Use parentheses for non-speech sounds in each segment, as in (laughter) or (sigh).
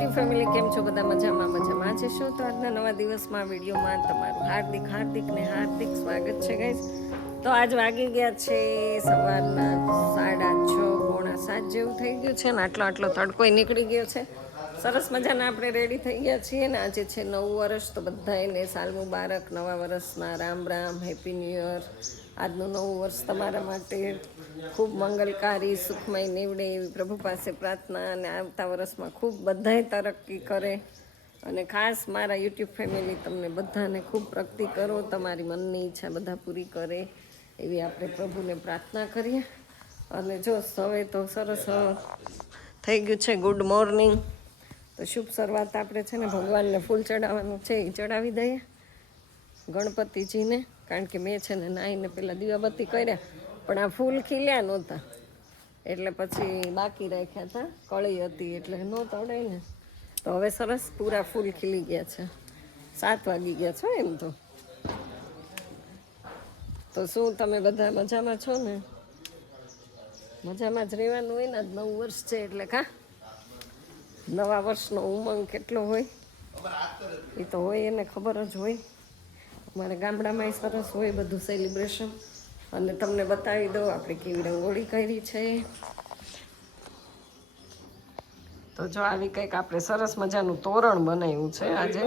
YouTube family કેમ છો? બધા મજામાં મજામાં. છે શું? તો આજના નવા દિવસમાં વિડીયોમાં તમારું હાર્દિક હાર્દિક ને હાર્દિક સ્વાગત છે ગાઈસ તો આજ વાગી ગયા છે સવારના સાડા છ, પોણા સાત જેવું થઈ ગયું છે ને આટલો આટલો તડકોય નીકળી ગયો છે. સરસ મજાના આપણે રેડી થઈ ગયા છીએ ને આજે છે નવું વર્ષ, તો બધાને સાલ મુબારક, નવા વર્ષના Ram Ram happy new year આજનું નવું વર્ષ તમારા માટે ખૂબ મંગલકારી, સુખમય નીવડે એવી પ્રભુ પાસે પ્રાર્થના અને આવતા વર્ષમાં ખૂબ બધાય તરક્કી કરે. અને ખાસ મારા યુટ્યુબ ફેમિલી તમને બધાને ખૂબ પ્રગતિ કરો, તમારી મનની ઈચ્છા બધા પૂરી કરે એવી આપણે પ્રભુને પ્રાર્થના કરીએ. અને જો હવે તો સરસ થઈ ગયું છે ગુડ મોર્નિંગ. તો શુભ શરૂઆત આપણે છે ને ભગવાનને ફૂલ ચડાવવાનું છે એ ચડાવી દઈએ ગણપતિજીને, કારણ કે મેં છે ને નાહીને પહેલાં દીવાબત્તી કર્યા. પણ આ ફૂલ ખીલ્યા નહોતા. એટલે પછી બાકી રાખ્યા હતા. કળી હતી એટલે ન તળે ને તો હવે સરસ પૂરા ફૂલ ખીલી ગયા છે. સાત વાગી ગયા છો એમ તો. તો શું તમે બધા મજામાં છો ને? મજામાં જ રહેવાનું હોય ને? આજ નવું વર્ષ છે એટલે કા? નવા વર્ષનો ઉમંગ કેટલો હોય? એ તો હોય એને ખબર જ હોય. અમારે ગામડામાં સરસ હોય બધું સેલિબ્રેશન અને તમને બતાવી દો આપણે કેવી રંગોળી કરી છે. તો જો આવી કંઈક આપણે સરસ મજાનું તોરણ બનાવ્યું છે આજે.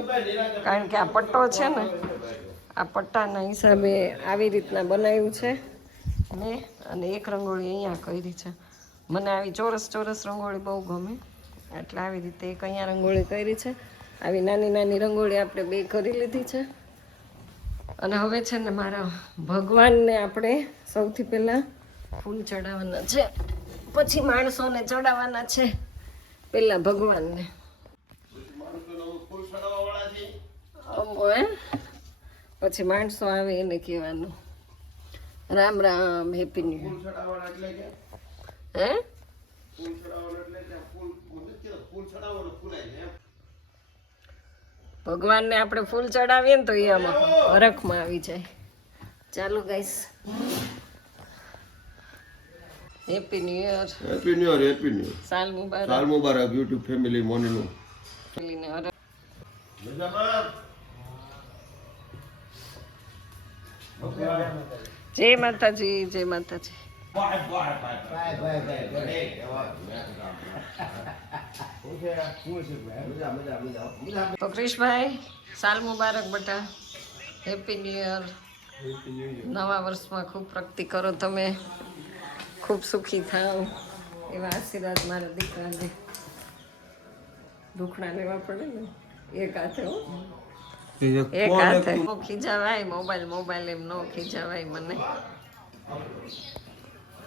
કારણ કે આ પટ્ટો છે ને, આ પટ્ટાના હિસાબે આવી રીતના બનાવ્યું છે. મેં અને એક રંગોળી અહીંયા કરી છે. મને આવી ચોરસ ચોરસ રંગોળી બહુ ગમે. એટલે આવી રીતે એક અહીંયા રંગોળી કરી છે. આવી નાની નાની રંગોળી આપણે બે કરી લીધી છે. અને હવે છે ને મારા ભગવાનને આપણે સૌથી પહેલાં ફૂલ ચડાવવાના છે. પછી માણસોને ચડાવવાના છે. પહેલાં ભગવાનને. પછી માણસો આવે એને કહેવાનું. રામ રામ હેપી ન્યુ હે? ભગવાનને આપણે ફૂલ ચડાવીએ ને તો એ આમાં હરખમાં આવી જાય. ચાલો guys happy new year happy new year happy new year સાલ મુબારક. સાલ મુબારક યુટ્યુબ ફેમિલી મોનીનું. ફેમિલીને હરખ. જય માતાજી જય માતાજી. (laughs) તો ક્રિશભાઈ સાલ મુબારક બટા. હેપી ન્યુ યર નવા વર્ષમાં ખૂબ પ્રગતિ કરો તમે. ખૂબ સુખી થાવ. એવા આશીર્વાદ મારા દીકરાને દુખણા લેવા પડે ને. એક હાથે હો. એક હાથે. ખીજાવાય મોબાઈલ મોબાઈલ એમ નો ખીજાવાય મને.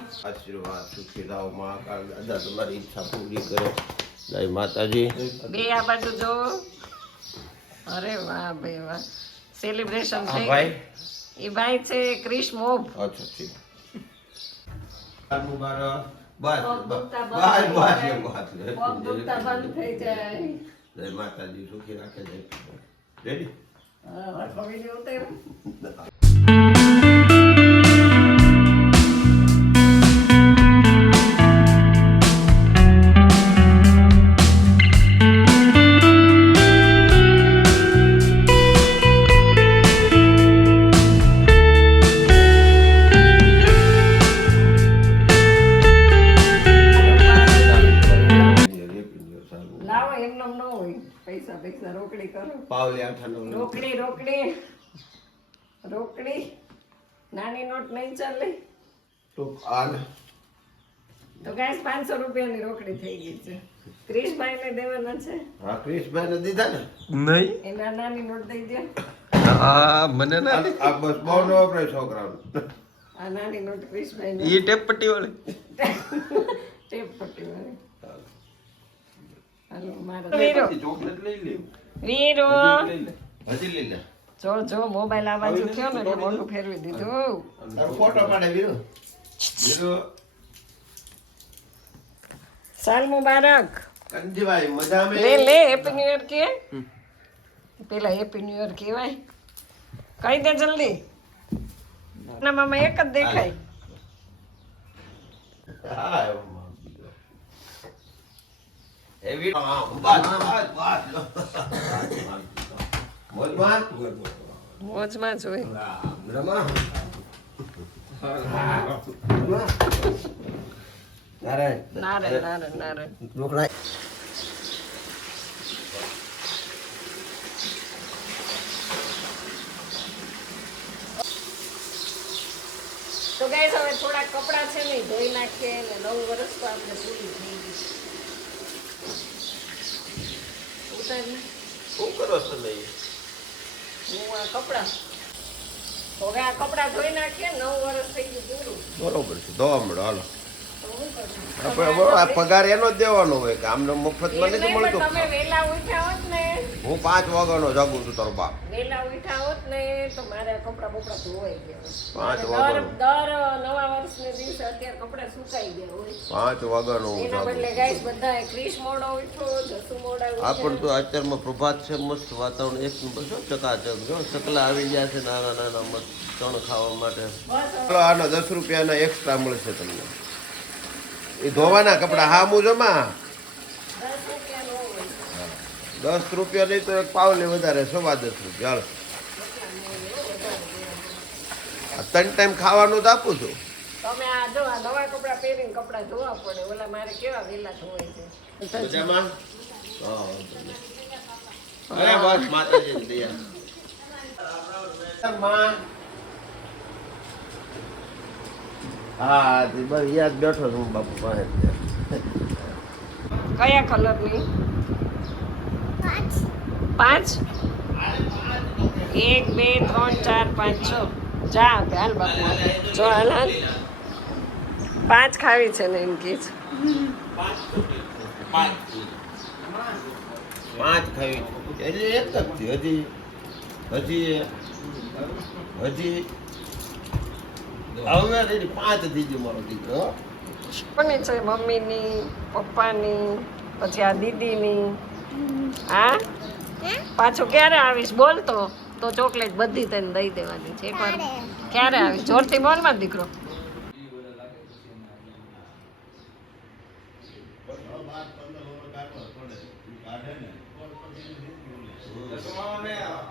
આશીર્વાદ સુખી થાવ મહાકાલ દાદા તમારી ઈચ્છા પૂરી કરે. જય માતાજી. બે આ બાજુ જો. અરે વાહ ભાઈ વાહ. સેલિબ્રેશન આ ભાઈ. એ ભાઈ છે ક્રિશ મોબ અચ્છા ઠીક. મુબારક. બસ બસ બસ બંધ થઈ જાય. વાત પગ દુખતા બંધ થઈ જાય. જય માતાજી સુખી રાખે જય રેડી હવે વીડિયો ઉતાર્યો. રોકડી કરો. પાવલી આઠાનો રોકડી રોકડી. રોકડી. નાની નોટ નહીં ચાલે. તો આ તો ગાઈસ પાંચસો રૂપિયાની રોકડી થઈ ગઈ છે. ક્રિશભાઈ ને દેવાના છે. હા ક્રિશભાઈ ને દીધા ને? નહીં. એના નાની નોટ દઈ દે. આ મને ના આ બસ બહુ નો વપરાય છોકરાનો. આ નાની નોટ ક્રિશભાઈ ને એ ટેપ પટ્ટી વાળી ટેપ પટ્ટી વાળી હાલો મારા ચોકલેટ લઈ લે. વીરો હજી લઈ લે જો જો મોબાઈલ આ બાજુ થયો ને એટલે મોઢું ફેરવી દીધું. તારો ફોટો પાડે વીરો વીરો સાલ મુબારક. કંજીભાઈ મજામાં? લે લે હેપી ન્યુ યર કે. પેલા હેપી ન્યુ યર કહેવાય. કહી દે જલ્દી. ના. મામા એક જ દેખાય. હા મોજમાં? મોજમાં રમા? નારાયણ. તો ગાઈસ હવે થોડા કપડાં છે ને ધોઈ નાખીએ ને નવું વર્ષ તો આપણે પૂરી થઈ ગઈ ઉતાર. શું કરો છો લઈ? હું આ કપડાં. હવે આ કપડાં ધોઈ નાખીએ નવ વર્ષ થઈ ગયું પૂરું. બરોબર છે. ધોવા મળો હાલો. આ પગાર એનો જ દેવાનો હોય કે આમને મફતમાં નથી મળતો. હું પાંચ વાગ્યાનો જાગું છું તારો બાપ. વેલા ઉઠા હોત ને તો મારે કપડા બપડા ધોવાઈ ગયા પાંચ વાગ્યાનો. દર નવા વર્ષને દિવસે અત્યારે કપડા સુકાઈ ગયા હોય. પાંચ વાગ્યાનો હું એના બદલે ગાઈસ બધા ક્રિશ મોડો ઉઠો જસુ મોડા ઉઠો આપણ તો અત્યારમાં પ્રભાત છે મસ્ત વાતાવરણ એક નંબર છો ચકાચક. જો ચકલા આવી ગયા છે નાના નાના મસ્ત ચણ ખાવા માટે. આના દસ રૂપિયાના એક્સ્ટ્રા મળશે તમને. એ ધોવાના કપડા. હા હું જમા. દસ રૂપિયા નો હોય દસ રૂપિયા નહીં તો એક પાવલી વધારે સવા દસ રૂપિયા. હાલો. ત્રણ ટાઈમ ખાવાનું તો આપું છું. તમે આ જો આ નવા કપડાં પહેરીને કપડાં ધોવા પડે. ઓલા મારે કેવા વેલા ધોવાય છે? મજામાં? અરે બસ માતાજી દયા. હા તે બસ યાદ બેઠો છું બાપુ પાસે. કયા કલરની પાંચ. એક બે ત્રણ ચાર પાંચ છ. જા હાલ બાપુ જો હાલ હાલ. પાંચ ખાવી છે ને એમ કે છે. પાંચ ખાવી. એટલે એક જ હજી હજી હજી. હવે પાંચ થઈ ગયો મારો દીકરો કોની છે? મમ્મીની પપ્પાની પછી આ દીદીની. હા? પાછું ક્યારે આવીશ? બોલ તો. તો ચોકલેટ બધી તને દઈ દેવાની છે. એકવાર ક્યારે? આવીશ? જોરથી બોલમાં દીકરો.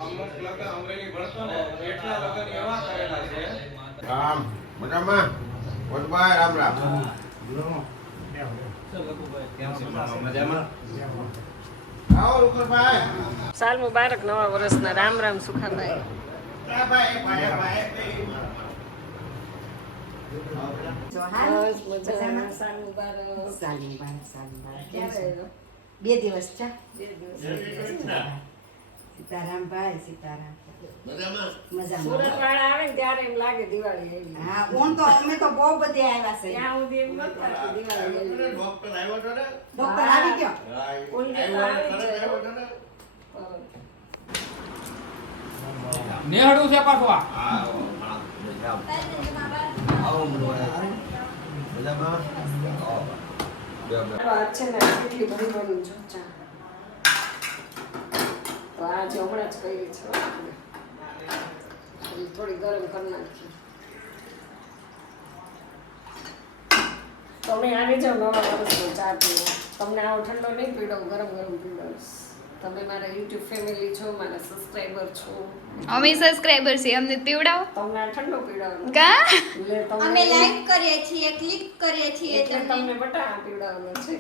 અમુક લગ્ન અમરેલી ભણતો ને એટલા લગ્ન એવા કરેલા વર્ષના રામ રામ સુખાભાઈ રામ રામ મજામાં. સાલ મુબારક. બાર કેમ ક્યારે છો? આવ્યો? બે દિવસ ચા? બે દિવસ. થઈ ગયા. સીતારામ ભાઈ સીતારામ. મજામાં? સુરત મજામાં. વાળા આવે ને ત્યારે એમ લાગે દિવાળી આવી. હા હું તો અમે તો બહુ બધી આવ્યા છે. ત્યાં સુધી એમ નતું થતું દિવાળી આવી. ડોક્ટર આવ્યો તો ને? ડોક્ટર આવી ગયો? કોઈ દી તો આવી જ જાય. આવ્યો તો ને? નેહડું છે પાછું આ. ને કેટલી બની ચા. તો આજે હમણાં જ કરી છે થોડી ગરમ કરી નાખી તમે આવી જાઓ નવા વર્ષનો ચા પીવો. તમને આવો ઠંડો નહીં પીડો ગરમ ગરમ પીડો તમે મારા યુટ્યુબ ફેમિલી છો મારા સબસ્ક્રાઈબર છો. અમે સબસ્ક્રાઈબર છીએ અમને પીવડાવો. તમને આ ઠંડો પીવડાવવાનો. કા? અમે લાઈક કરીએ છીએ ક્લિક કરીએ છીએ એટલે તમને. બટા પીવડાવવાનો છે.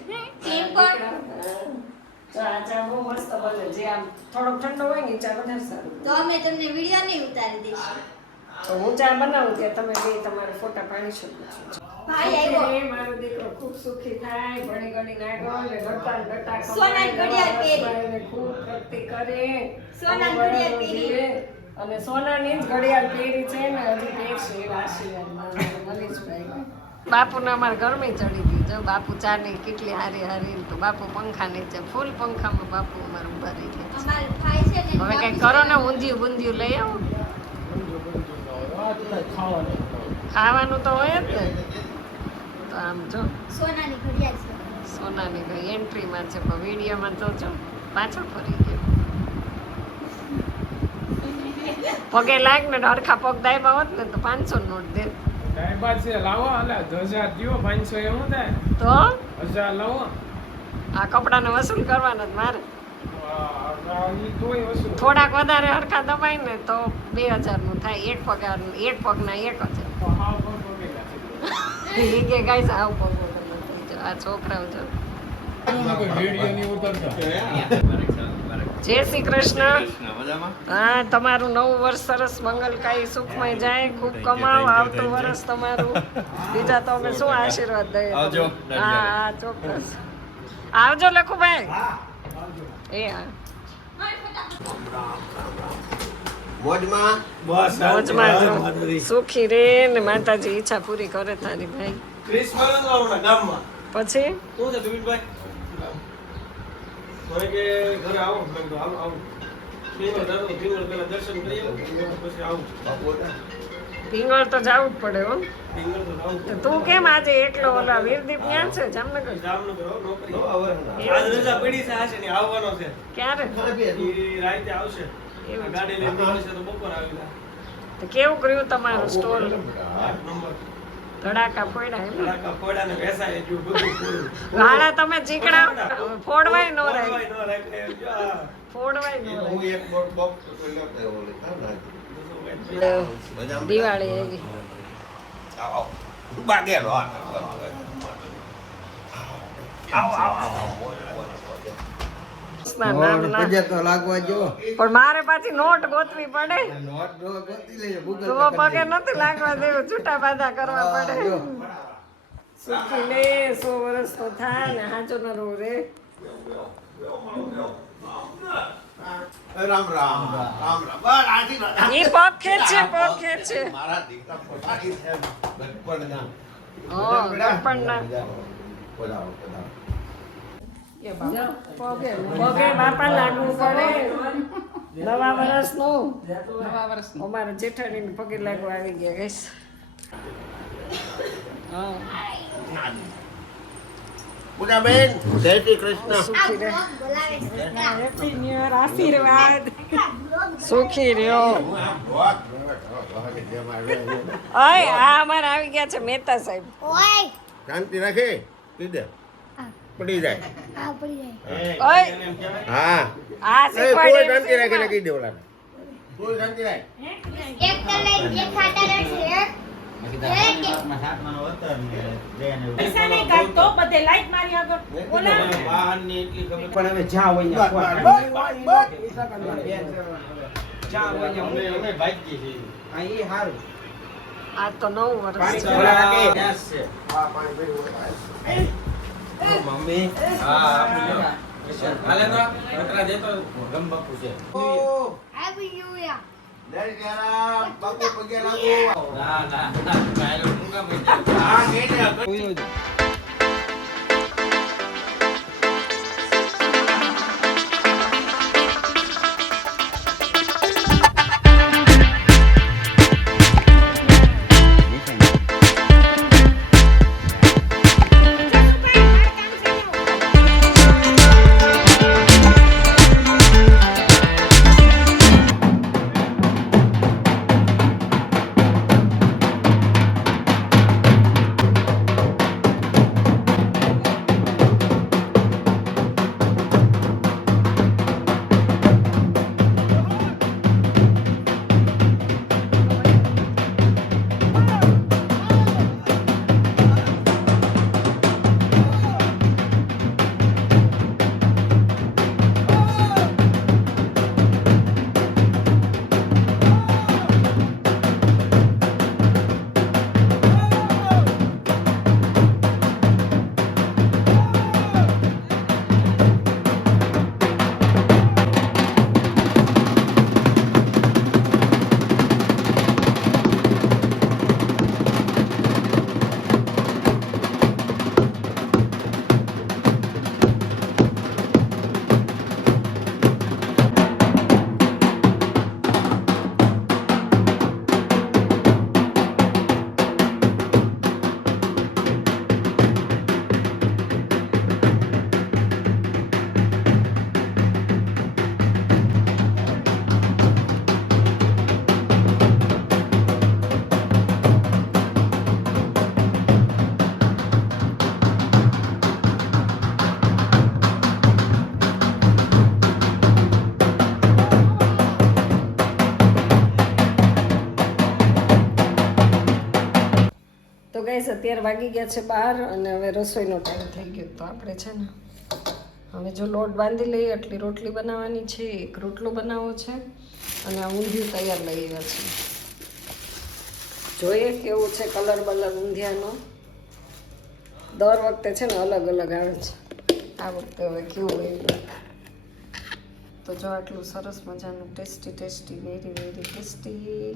કેમ પણ? ચા ચા બહુ મસ્ત બને. જે આમ થોડોક ઠંડો હોય ને ચા વધારે સારું તો અમે તમને વીડિયો નહીં ઉતારી દઈશું. તો હું ચા બનાવું ત્યાં તમે બે તમારે ફોટા પાડી શકો છો. ભાઈ આવ્યો. મારો દીકરો ખૂબ સુખી થાય ભણી ગણી નાગો ને ગટા ને ગટા ઘડિયાળ પહેરી. ખૂબ કરે ઘડિયાળ અને સોનાની જ ઘડિયાળ પહેરી છે ને હજી પહેરશે એવા આશીર્વાદ મનીષભાઈ. બાપુને અમારે ગરમી ચડી ગઈ. જો બાપુ ચા ની કેટલી હારી હારી તો બાપુ પંખા નીચે ફૂલ પંખામાં બાપુ અમારે ઊભા રહી ગયા હવે કઈ કરો ને ઊંધિયું બુંધિયું લઈ આવો. ખાવાનું તો હોય જ ને. તો આમ જો. સોનાની ઘડિયાળ છે. સોનાની ભાઈ એન્ટ્રીમાં છે પણ વિડીયોમાં તો જો પાછળ ફરી ગયો. પગે લાગ ને હરખા પગ દાયબા હોત ને તો પાંચસો નોટ દે. ડાયબા છે લાવો અલે હજાર દ્યો પાંચસો એ શું થાય. તો? હજાર લાવો. આ કપડાને વસૂલ કરવાના જ મારે. થોડાક વધારે હરખા દબાય ને તો બે હજારનું થાય એક પગાર એક પગના એક હજાર હા કે ગાઈસ આવ પગો. આ છોકરાઓ જો. જય શ્રી કૃષ્ણ. હા તમારું નવું વર્ષ સરસ મંગલકાય સુખમય જાય ખૂબ કમાવ આવતું વર્ષ તમારું. બીજા તો અમે શું આશીર્વાદ દઈએ આવજો. હા હા ચોક્કસ. આવજો લખુભાઈ. એ હા. મોજમાં? મોજમાં સુખી રે ને માતાજી ઈચ્છા પૂરી કરે તારી ભાઈ. પછી? પિંગળ તો જવું જ પડે હો. તો કેમ આજે એકલો ઓલા વીરદીપ ક્યાં છે? જામનગર? જામનગર નોકરી આજ રજા પડી છે આ ને આવવાનો છે. ક્યારે? રાતે આવશે. ગાડી લઈને આવશે તો બપોર આવી તો કેવું કર્યું તમારું સ્ટોલ? ધડાકા ફોડા એમ? ધડાકા ફોડ્યા ને બેસાય જો બધું વાળા તમે ચીકણા ફોડવાય નો રાખ દિવાળી પણ મારે પાછી નોટ ગોતવી પડે. તો પગે નથી લાગવા દેવું છૂટા બાધા કરવા પડે. સુખી લે સો વર્ષ તો થાય ને હાચો ન રહું રે. રામ રામ રામ રામ બસ આશીર્વાદ એ પગ ખેંચે પગ ખેંચે. મારા દીકરા પોતાની છે બચપનના હા ગણપણના પધારો પધારો પગે પગે બાપા લાગવું પડે. નવા વર્ષનું. નવા વર્ષ અમારે જેઠાણી પગે લાગવા આવી ગયા ગઈશ હા. પૂજાબેન જય શ્રી કૃષ્ણ. આશીર્વાદ. સુખી રહ્યો. ઓય આ અમારે આવી ગયા છે મહેતા સાહેબ. ઓય. શાંતિ રાખે કીધે પડી જાય. આ પડી જાય. ઓય. હા. કોઈ શાંતિ રાખે ને કહી દેવડા કોઈ શાંતિ રાખે. એક તો લઈ જે ખાતા રહેશે પણ હવે જ્યાં હોય હારું. આ તો નવ વર્ષ મમ્મી. હાલે દેતો ગમ બાપુ છે. ના ના ગાઈસ અત્યારે વાગી ગયા છે બહાર અને હવે રસોઈનો ટાઈમ થઈ ગયો તો આપણે છે ને, હવે જો લોટ બાંધી લઈએ એટલી રોટલી બનાવવાની છે, એક રોટલો બનાવવો છે અને આ ઊંધિયું તૈયાર લઈ આવ્યા છે. જોઈએ કેવું છે કલર બલર ઊંધિયાનો. દર વખતે છે ને અલગ અલગ આવે છે. આ વખતે હવે કેવું હોય તો જો આટલું સરસ મજાનું tasty tasty very very tasty.